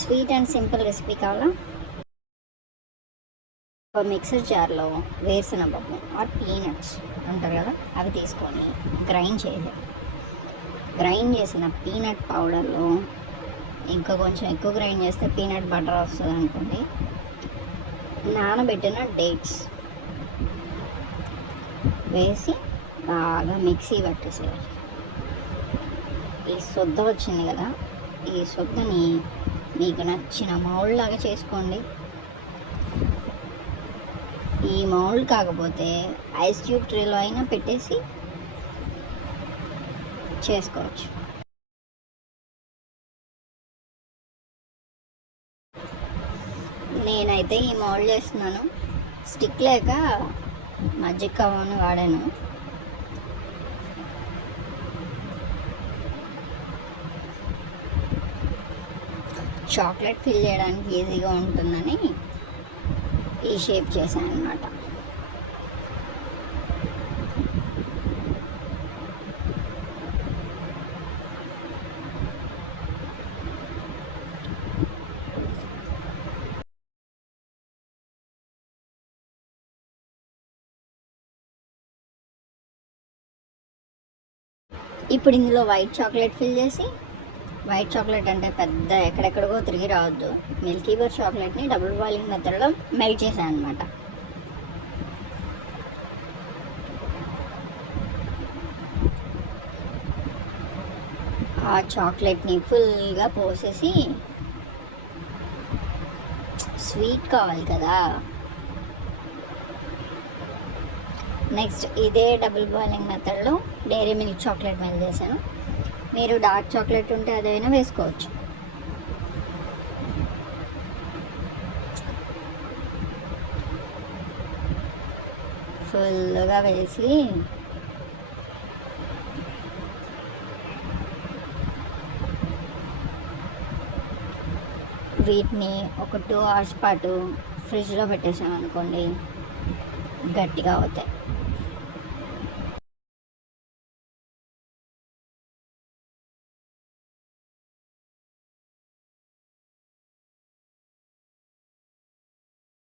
Sweet and simple recipe కావాలా? ఒక mixer జార్లో వేరుశనగపప్పు ఆర్ పీనట్స్ అంటారు కదా, అవి తీసుకొని గ్రైండ్ చేసిన పీనట్ పౌడర్లో ఇంకా కొంచెం ఎక్కువ గ్రైండ్ చేస్తే పీనట్ బటర్ వస్తుంది అనుకోండి, నానబెట్టిన డేట్స్ వేసి బాగా మిక్సీ పట్టేసేయాలి. ఈ సొద్ద వచ్చింది కదా, ఈ సొద్దని మీకు నచ్చిన మౌల్డ్ లాగా చేసుకోండి. ఈ మౌల్డ్ కాకపోతే ఐస్ క్యూబ్ ట్రేలో అయినా పెట్టేసి చేసుకోవచ్చు. నేనైతే ఈ మౌల్డ్ చేస్తున్నాను. స్టిక్ లేక మజ్జిగ కవ్వను వాడాను. చాక్లెట్ ఫిల్ చేయడానికి ఈజీగా ఉంటుందని ఈ షేప్ చేశాను అన్నమాట. ఇప్పుడు ఇందులో వైట్ చాక్లెట్ ఫిల్ చేసి, వైట్ చాక్లెట్ అంటే పెద్ద ఎక్కడెక్కడికో తిరిగి రావద్దు, మిల్కీ బార్ చాక్లెట్ని డబుల్ బాయిలింగ్ మెథడ్లో మెల్ట్ చేశాను అనమాట. ఆ చాక్లెట్ని ఫుల్గా పోసేసి, స్వీట్ కావాలి కదా, నెక్స్ట్ ఇదే డబుల్ బాయిలింగ్ మెథడ్లో డైరీ మిల్క్ చాక్లెట్ మెల్ట్ చేశాను. మీరు డార్క్ చాక్లెట్ ఉంటే అదైనా వేసుకోవచ్చు. ఫుల్గా వేసి వీటిని ఒక 2 hours పాటు ఫ్రిడ్జ్లో పెట్టేసాం అనుకోండి, గట్టిగా అవుతాయి.